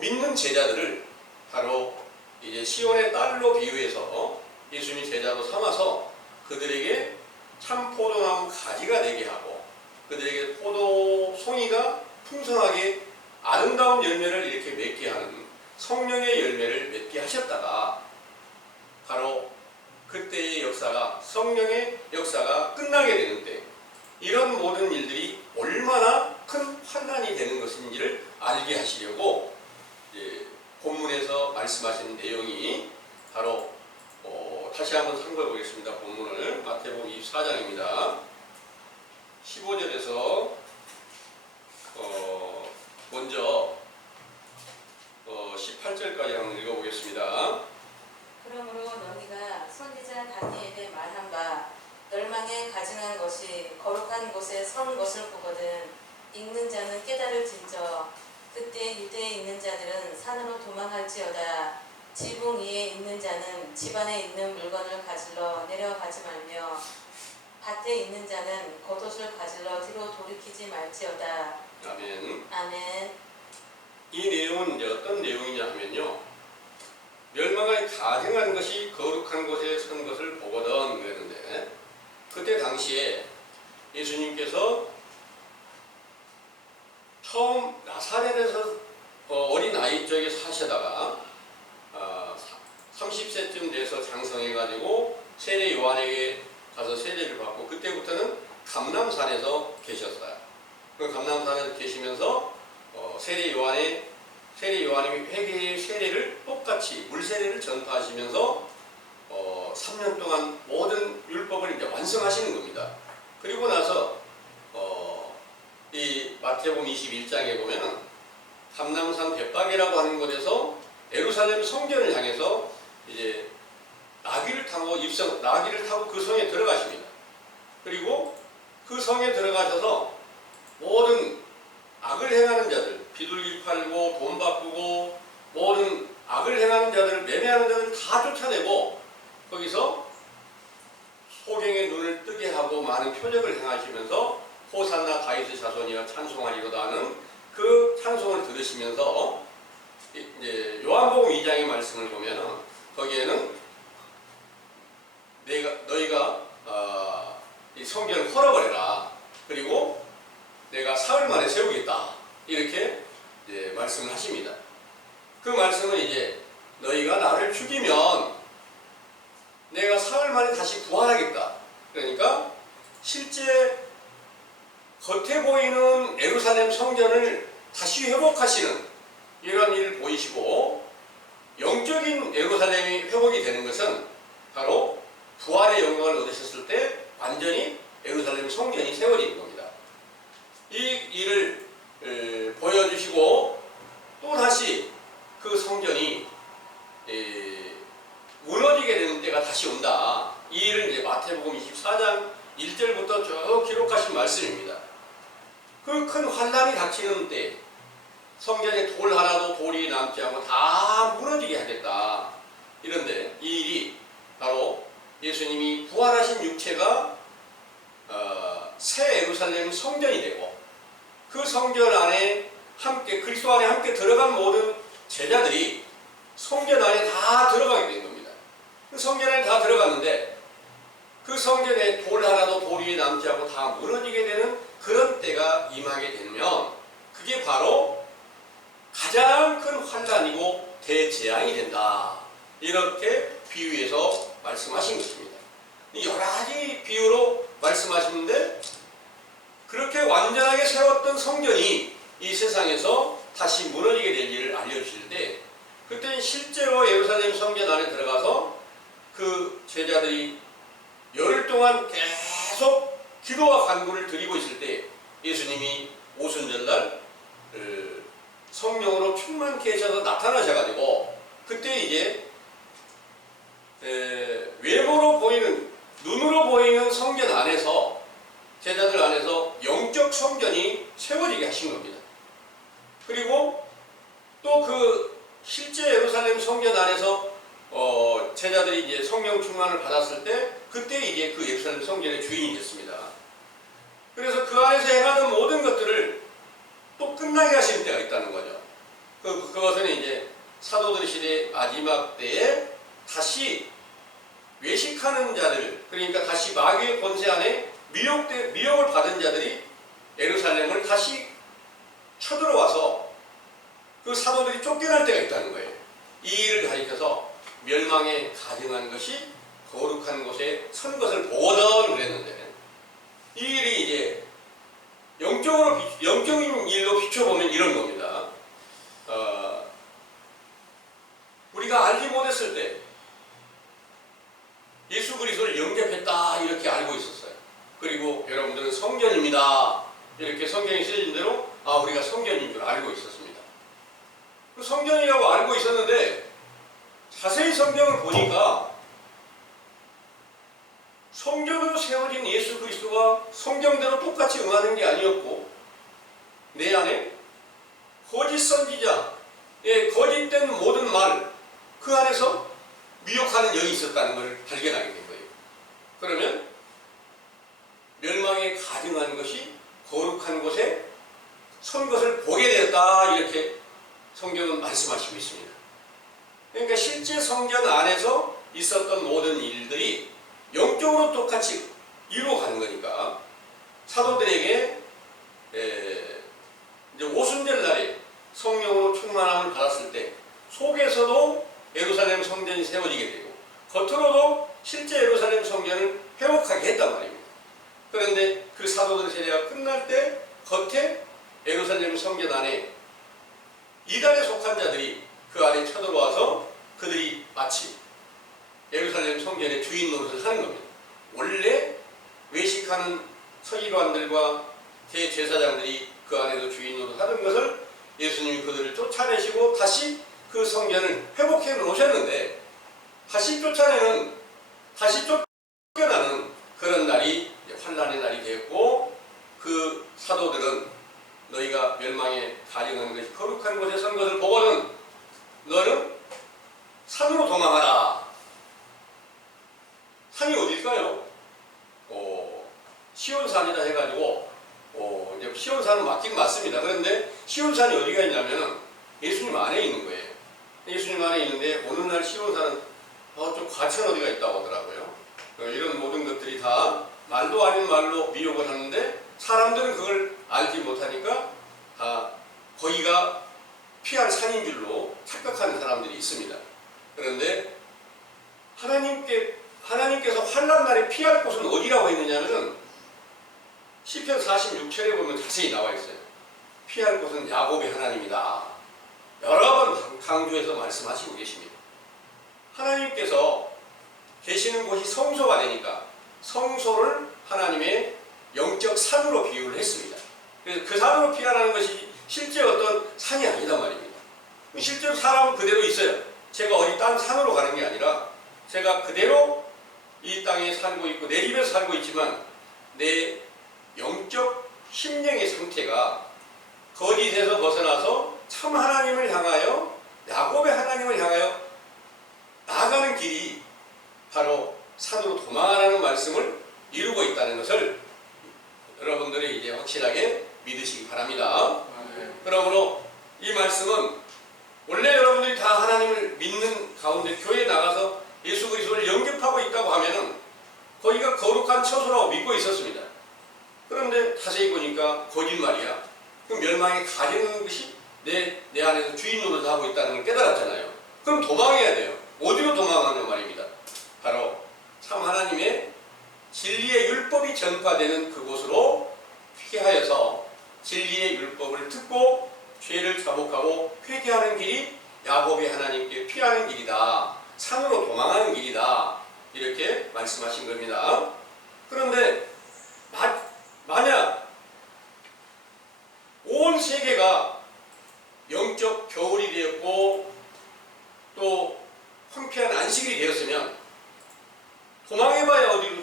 믿는 제자들을 바로 이제 시온의 딸로 비유해서 예수님이 제자로 삼아서 그들에게 참 포도나무 가지가 되게 하고 그들에게 포도 송이가 풍성하게 아름다운 열매를 이렇게 맺게 하는 성령의 열매를 맺게 하셨다가 바로 그때의 역사가 성령의 역사가 끝나게 되는데 이런 모든 일들이 얼마나 큰 환난이 되는 것인지를 알게 하시려고 본문에서 말씀하신 내용이 바로 다시 한번 참고해 보겠습니다. 본문을 마태복음 24장입니다. 15절에서 먼저 18절까지 한번 읽어보겠습니다. 그러므로 너희가 선지자 다니엘의 말한 바 멸망에 가증한 것이 거룩한 곳에 선 것을 보거든 읽는 자는 깨달을진저 그때 유대에 있는 자들은 산으로 도망할지어다. 지붕 위에 있는 자는 집안에 있는 물건을 가질러 내려가지 말며 밭에 있는 자는 겉옷을 가질러 뒤로 돌이키지 말지어다. 아멘. 아멘. 이 내용은 이제 어떤 내용이냐 하면요. 멸망에 가증한 것이 거룩한 곳에 선 것을 보거든 그랬는데 그때 당시에 예수님께서 처음 나사렛에서 어린 아이 쪽에 사시다가 30세쯤 돼서 장성해가지고 세례 요한에게 가서 세례를 받고 그때부터는 감람산에서 계셨어요. 그 감람산에서 계시면서 세례 요한님이 회개의 세례를 똑같이 물 세례를 전파하시면서 3년 동안 모든 율법을 이제 완성하시는 겁니다. 그리고 나서 이 마태복음 21장에 보면은 감람산 벳박이라고 하는 곳에서 예루살렘 성전을 향해서 이제 나귀를 타고 그 성에 들어가십니다. 그리고 그 성에 들어가셔서 모든 악을 행하는 자들, 비둘기 팔고 돈 바꾸고 모든 악을 행하는 자들, 매매하는 자들 다 쫓아내고 거기서 소경의 눈을 뜨게 하고 많은 표적을 행하시면서 호산나 다윗의 자손이여 찬송하리로다 하는 그 찬송을 들으시면서 이제 요한복음 2장의 말씀을 보면은 거기에는 너희가 이 성전을 헐어버려라. 그리고 내가 사흘 만에 세우겠다. 이렇게 이제 말씀을 하십니다. 그 말씀은 이제 너희가 나를 죽이면 내가 사흘 만에 다시 부활하겠다. 그러니까 실제 겉에 보이는 예루살렘 성전을 다시 회복하시는 이런 일을 보이시고, 영적인 예루살렘이 회복이 되는 것은 바로 부활의 영광을 얻으셨을 때 완전히 예루살렘 성전이 세워지는 겁니다. 이 일을 보여주시고 또 다시 그 성전이 무너지게 되는 때가 다시 온다. 이 일을 이제 마태복음 24장 1절부터 쭉 기록하신 말씀입니다. 그 큰 환란이 닥치는 때 성전에 돌 하나도 돌이 남지 않고 다 무너지게 하겠다. 이런데 이 일이 바로 예수님이 부활하신 육체가 새 예루살렘 성전이 되고, 그 성전 안에 함께, 그리스도 안에 함께 들어간 모든 제자들이 성전 안에 다 들어가게 된 겁니다. 그 성전 안에 다 들어갔는데 그 성전에 돌 하나도 돌이 남지 않고 다 무너지게 되는 그런 때가 임하게 되면 그게 바로 가장 큰 환란이고 대재앙이 된다. 이렇게 비유해서 말씀하신 것입니다. 여러 가지 비유로 말씀하시는데, 그렇게 완전하게 세웠던 성전이 이 세상에서 다시 무너지게 될 일을 알려주실 때, 그때는 실제로 예루살렘 성전 안에 들어가서 그 제자들이 열흘 동안 계속 기도와 간구를 드리고 있을 때 예수님이 오순절날 성령으로 충만케 하셔서 나타나셔가지고, 그때 이제 외모로 보이는, 눈으로 보이는 성전 안에서, 제자들 안에서 영적 성전이 세워지게 하신 겁니다. 그리고 또 그 실제 예루살렘 성전 안에서 제자들이 이제 성령 충만을 받았을 때, 그때 이제 그 예루살렘 성전의 주인이 됐습니다. 그래서 그 안에서 행하는 모든 것들을 또 끝나게 하시는 때가 있다는 거죠. 그것은 이제 사도들 시대 마지막 때에 다시 외식하는 자들, 그러니까 다시 마귀의 권세 안에 미혹을 받은 자들이 예루살렘을 다시 쳐들어와서 그 사도들이 쫓겨날 때가 있다는 거예요. 이 일을 가리켜서 멸망에 가증한 것이 거룩한 곳에 선 것을 보거든 그랬는데, 이 일이 이제 영적인 일로 비춰보면 이런 겁니다. 우리가 알지 못했을 때 예수 그리스도를 영접했다 이렇게 알고 있었어요. 그리고 여러분들은 성전입니다. 이렇게 성경에 쓰여진 대로 우리가 성전인 줄 알고 있었습니다. 그 성전이라고 알고 있었는데 자세히 성경을 보니까 성전으로 세워진 예수 그리스도가 성경대로 똑같이 응하는 게 아니었고, 내 안에 거짓 선지자의 거짓된 모든 말, 그 안에서 미혹하는 영이 있었다는 것을 발견하게 된 거예요. 그러면 멸망에 가증한 것이 거룩한 곳에 선 것을 보게 되었다, 이렇게 성경은 말씀하시고 있습니다. 그러니까 실제 성전 안에서 있었던 모든 일들이 영적으로 똑같이 이루어가는 거니까, 사도들에게 이제 오순절 날에 성령으로 충만함을 받았을 때 속에서도 예루살렘 성전이 세워지게 되고 겉으로도 실제 예루살렘 성전을 회복하게 했단 말입니다. 그런데 그 사도들 세대가 끝날 때 겉에 예루살렘 성전 안에 이단에 속한 자들이 그 안에 쳐들어와서 그들이 마치 예루살렘 성전의 주인 노릇을 하는 겁니다. 원래 외식하는 서기관들과 대제사장들이 그 안에서 주인 노릇을 하는 것을 예수님이 그들을 쫓아내시고 다시 그 성전을 회복해 놓으셨는데, 다시 쫓아내는, 다시 쫓겨나는 그런 날이 환란의 날이 되었고, 그 사도들은 너희가 멸망에 가증한 것이 거룩한 곳에 선 것을 보고는 너는 산으로 도망하라. 산이 어딜까요? 시온산이다 해가지고 이제 시온산은 맞긴 맞습니다. 그런데 시온산이 어디가 있냐면 예수님 안에 있는 거예요. 예수님 안에 있는데 어느 날 시온산은 좀 과천 어디가 있다고 하더라고요. 이런 모든 것들이 다 말도 아닌 말로 미혹을 하는데 사람들은 그걸 알지 못하니까 거기가 피할 산인 줄로 착각하는 사람들이 있습니다. 그런데 하나님께서 환난 날에 피할 곳은 어디라고 했느냐면은 시편 46절에 보면 자세히 나와 있어요. 피할 곳은 야곱의 하나님이다. 여러 번 강조해서 말씀하시고 계십니다. 하나님께서 계시는 곳이 성소가 되니까 성소를 하나님의 영적 산으로 비유를 했습니다. 그래서 그 산으로 피하라는 것이 실제 어떤 산이 아니다 말입니다. 실제로 사람은 그대로 있어요. 제가 어디 딴 산으로 가는 게 아니라 제가 그대로 이 땅에 살고 있고 내 집에서 살고 있지만 내 영적 심령의 상태가 거짓에서 벗어나서 참 하나님을 향하여 야곱의 하나님을 향하여 나아가는 길이 바로 산으로 도망하라는 말씀을 이루고 있다는 것을 여러분들이 이제 확실하게 믿으시기 바랍니다. 그러므로 이 말씀은 원래 여러분들이 다 하나님을 믿는 가운데 교회에 나가서 예수 그리스도를 영접하고 있다고 하면은 거기가 거룩한 처소라고 믿고 있었습니다. 그런데 자세히 보니까 거짓말이야. 그럼 멸망에 가려는 것이 내 안에서 주인 노릇을 하고 있다는 걸 깨달았잖아요. 그럼 도망해야 돼요. 어디로 도망하냐 말입니다. 바로 참 하나님의 진리의 율법이 전파되는 그곳으로 피하여서 진리의 율법을 듣고 죄를 자복하고 회개하는 길이 야곱이 하나님께 피하는 길이다. 산으로 도망하는 길이다. 이렇게 말씀하신 겁니다. 그런데 만약 온 세계가 영적 겨울이 되었고 또 황폐한 안식일이 되었으면 도망해봐야 어디로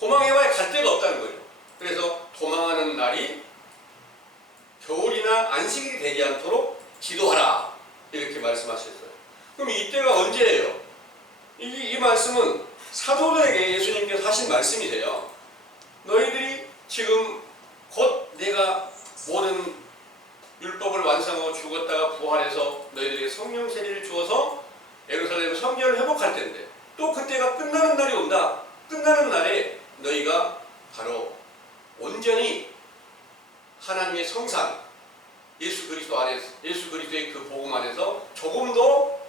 도망해봐야 갈 데가 없다는 거예요. 그래서 도망하는 날이 겨울이나 안식일이 되지 않도록 기도하라 이렇게 말씀하셨어요. 그럼 이때가 언제예요? 이 말씀은 사도들에게 예수님께서 하신 말씀이세요. 너희들이 지금 곧 내가 모든 율법을 완성하고 죽었다가 부활해서 너희들에게 성령 세례를 주어서 예루살렘 성전을 회복할 텐데 또 그때가 끝나는 날이 온다. 끝나는 날에 너희가 바로 온전히 하나님의 성산 예수 그리스도 안에서 예수 그리스도의 그 복음 안에서 조금도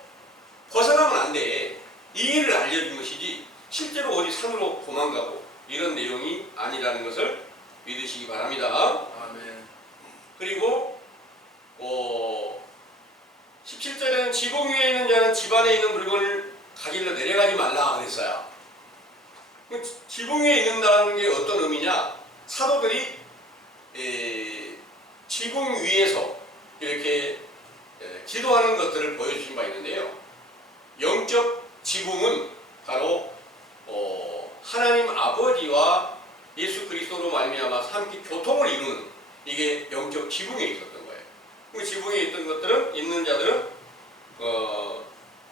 벗어나면 안 돼. 이 일을 알려준 것이지 실제로 어디 산으로 도망가고 이런 내용이 아니라는 것을 믿으시기 바랍니다. 아멘. 그리고 17절에는 지붕 위에 있는 자는 집 안에 있는 물건을 가지러 내려가지 말라 그랬어요. 지붕 위에 있는다는 게 어떤 의미냐? 사도들이 지붕 위에서 이렇게 기도하는 것들을 보여주신 바 있는데요. 영적 지붕은 바로 하나님 아버지와 예수 그리스도로 말미암아 함께 교통을 이루는 이게 영적 지붕에 있었던 거예요. 그 지붕에 있던 것들은 있는 자들은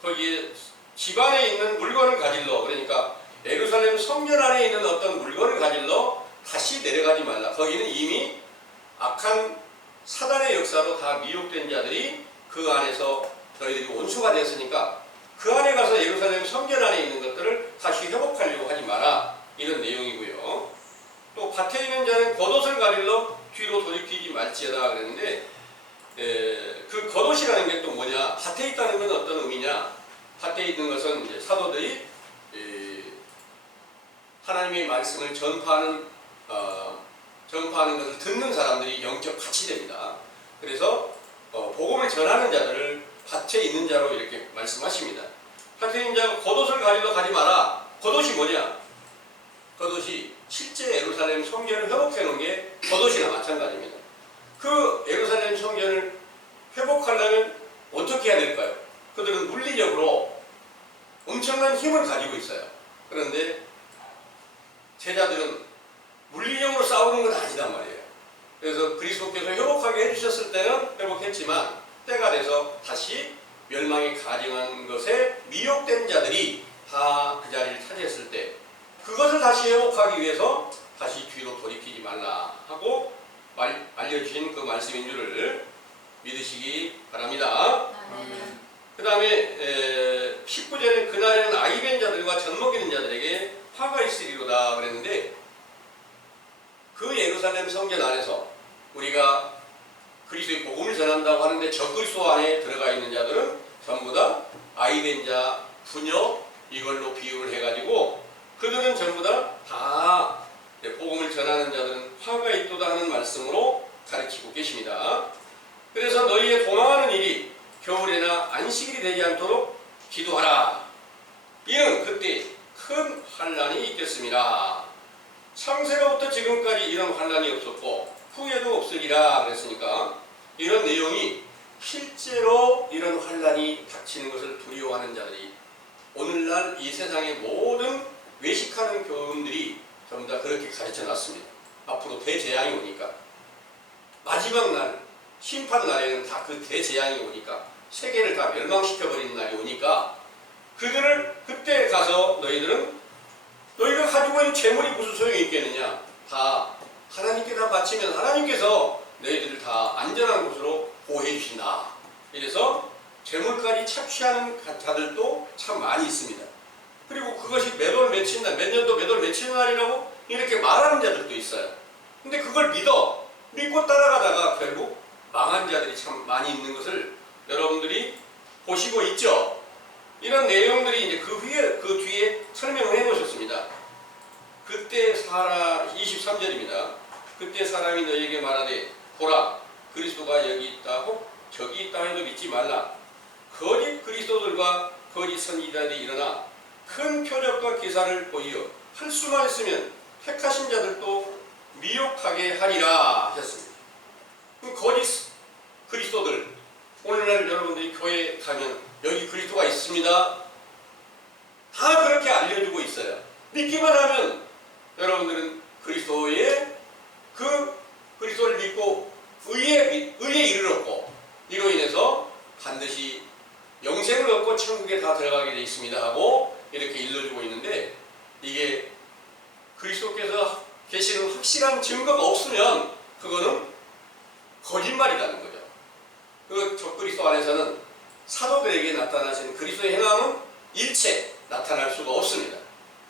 거기에 집 안에 있는 물건을 가질러 그러니까 예루살렘 성전 안에 있는 어떤 물건을 가질러 다시 내려가지 말라. 거기는 이미 악한 사단의 역사로 다 미혹된 자들이 그 안에서 너희들이 원수가 되었으니까 그 안에 가서 예루살렘 성전 안에 있는 것들을 다시 회복하려고 하지 마라. 이런 내용이고요. 또 밭에 있는 자는 겉옷을 가릴러 뒤로 돌이키지 말지어다 그랬는데 그 겉옷이라는 게 또 뭐냐? 밭에 있다는 건 어떤 의미냐? 밭에 있는 것은 이제 사도들이 하나님의 말씀을 전파하는 것을 듣는 사람들이 영적 가치 됩니다. 그래서 복음을 전하는 자들을 밭에 있는 자로 이렇게 말씀하십니다. 밭에 있는 자가 겉옷을 가지러 가지 마라. 겉옷이 뭐냐? 겉옷이 실제 예루살렘 성전을 회복해 놓은 게 겉옷이나 마찬가지입니다. 그 예루살렘 성전을 회복하려면 어떻게 해야 될까요? 그들은 물리적으로 엄청난 힘을 가지고 있어요. 그런데 제자들은 물리적으로 싸우는 건 아니단 말이에요. 그래서 그리스도께서 회복하게 해주셨을 때는 회복했지만 때가 돼서 다시 멸망에 가증한 것에 미혹된 자들이 다 그 자리를 차지했을 때 그것을 다시 회복하기 위해서 다시 뒤로 돌이키지 말라 하고 알려주신 그 말씀인 줄을 믿으시기 바랍니다. 그 다음에 19절에 그날에는 아이 된 자들과 젖 먹이는 자들에게 화가 있으리로다 그랬는데 그 예루살렘 성전 안에서 우리가 그리스도의 복음을 전한다고 하는데 저 그리스도 안에 들어가 있는 자들은 전부 다 아이된 자, 부녀 이걸로 비유를 해가지고 그들은 전부 다 복음을 전하는 자들은 화가 있도다 하는 말씀으로 가르치고 계십니다. 그래서 너희의 도망하는 일이 겨울에나 안식일이 되지 않도록 기도하라. 이는 그때 큰 환란이 있겠습니다. 창세로부터 지금까지 이런 환란이 없었고 후에도 없으리라 그랬으니까 이런 내용이 실제로 이런 환란이 닥치는 것을 두려워하는 자들이 오늘날 이 세상의 모든 외식하는 교훈들이 전부 다 그렇게 가르쳐 놨습니다. 앞으로 대재앙이 오니까 마지막 날 심판 날에는 다 그 대재앙이 오니까 세계를 다 멸망시켜버리는 날이 오니까 그들을 그때 가서 너희가 가지고 있는 재물이 무슨 소용이 있겠느냐, 다 하나님께 다 바치면 하나님께서 너희들을 다 안전한 곳으로 보호해 주신다. 이래서 재물까지 착취하는 자들도 참 많이 있습니다. 그리고 그것이 몇 월 며칠 날, 몇 년도 몇 월 며칠 날이라고 이렇게 말하는 자들도 있어요. 근데 그걸 믿고 따라가다가 결국 망한 자들이 참 많이 있는 것을 여러분들이 보시고 있죠. 이런 내용들이 이제 그 뒤에 설명을 해 놓으셨습니다. 그때 23절입니다. 그때 사람이 너희에게 말하되 보라 그리스도가 여기 있다 혹 저기 있다 해도 믿지 말라. 거짓 그리스도들과 거짓 선지자들이 일어나 큰 표적과 기사를 보이어 할 수만 있으면 택하신 자들도 미혹하게 하리라 하셨습니다. 그럼 거짓 그리스도들, 오늘날 여러분들이 교회에 가면 여기 그리스도가 있습니다 다 그렇게 알려주고 있어요. 믿기만 하면 여러분들은 그리스도를 믿고 의에 이르렀고 이로 인해서 반드시 영생을 얻고 천국에 다 들어가게 되어 있습니다 하고 이렇게 일러주고 있는데, 이게 그리스도께서 계시는 확실한 증거가 없으면 그거는 거짓말이라는 거죠. 그 적그리스도 안에서는 사도들에게 나타나신 그리스도의 행함은 일체 나타날 수가 없습니다.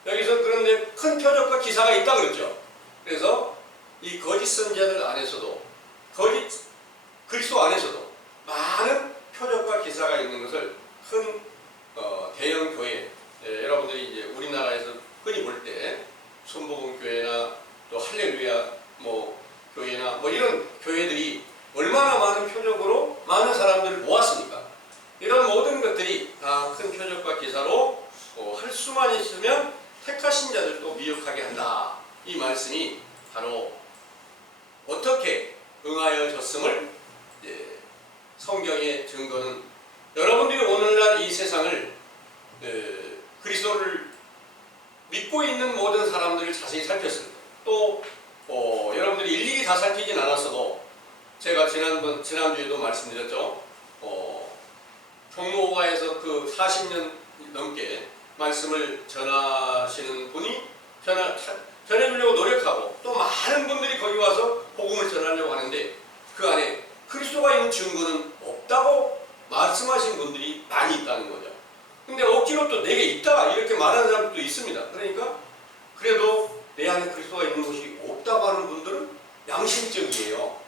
여기서 그런데 큰 표적과 기사가 있다 그랬죠. 그래서 이 거짓 선지자들 안에서도 거짓 그리스도 안에서도 많은 표적과 기사가 있는 것을 큰 대형 교회, 여러분들이 이제 우리나라에서 흔히 볼 때 순복음 교회나 또 할렐루야 교회나 이런 교회들이 얼마나 많은 표적으로 많은 사람들을 모았습니까? 이런 모든 것들이 다 큰 표적과 기사로 할 수만 있으면 택하신 자들도 미혹하게 한다. 이 말씀이 바로 어떻게 응하여졌음을 성경의 증거는 여러분들이 오늘날 이 세상을 그리스도를 믿고 있는 모든 사람들을 자세히 살폈습니다. 또 여러분들이 일일이 다 살피진 않았어도 제가 지난주에도 말씀드렸죠. 종로가에서 그 40년 넘게 말씀을 전하시는 분이 전해주려고 노력하고 또 많은 분들이 거기 와서 복음을 전하려고 하는데 그 안에 그리스도가 있는 증거는 없다고 말씀하신 분들이 많이 있다는 거죠. 근데 억지로 또 내게 있다 이렇게 말하는 사람들도 있습니다. 그러니까 그래도 내 안에 그리스도가 있는 것이 없다고 하는 분들은 양심적이에요.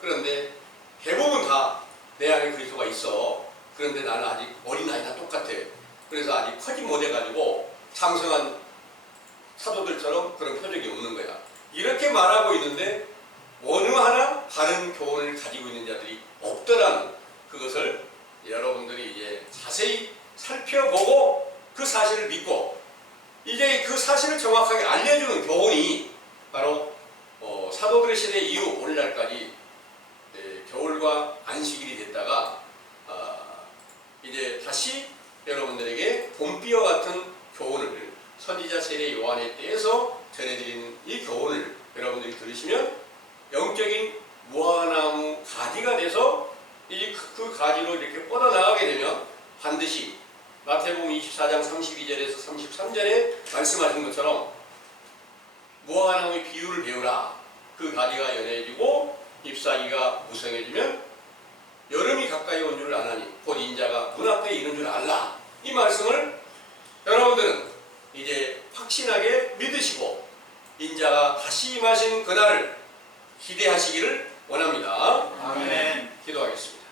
그런데 대부분 다 내 안에 그리스도가 있어. 그런데 나는 아직 어린아이나 똑같아. 그래서 아직 커지 못해가지고 장성한 사도들처럼 그런 표적이 없는 거야. 이렇게 말하고 있는데 어느 하나 바른 교훈을 가지고 있는 자들이 없더라는 그것을 여러분들이 이제 자세히 살펴보고 그 사실을 믿고 이제 그 사실을 정확하게 알려주는 교훈이 바로 사도들의 시대 이후 오늘날까지 겨울과 안식일이 됐다가 이제 다시 여러분들에게 봄비와 같은 교훈을 선지자 세례 요한의 때에서 전해드리는 이 교훈을 여러분들이 들으시면 영적인 무화과나무 가지가 돼서 그 가지로 이렇게 뻗어나가게 되면 반드시 마태복음 24장 32절에서 33절에 말씀하신 것처럼 무화과나무의 비유를 배우라. 그 가지가 연해지고 잎사귀가 무성해지면 여름이 가까이 온 줄 아나니 곧 인자가 문 앞에 이른 줄 알라. 이 말씀을 여러분들은 이제 확신하게 믿으시고 인자가 다시 임하신 그날을 기대하시기를 원합니다. 아멘. 기도하겠습니다.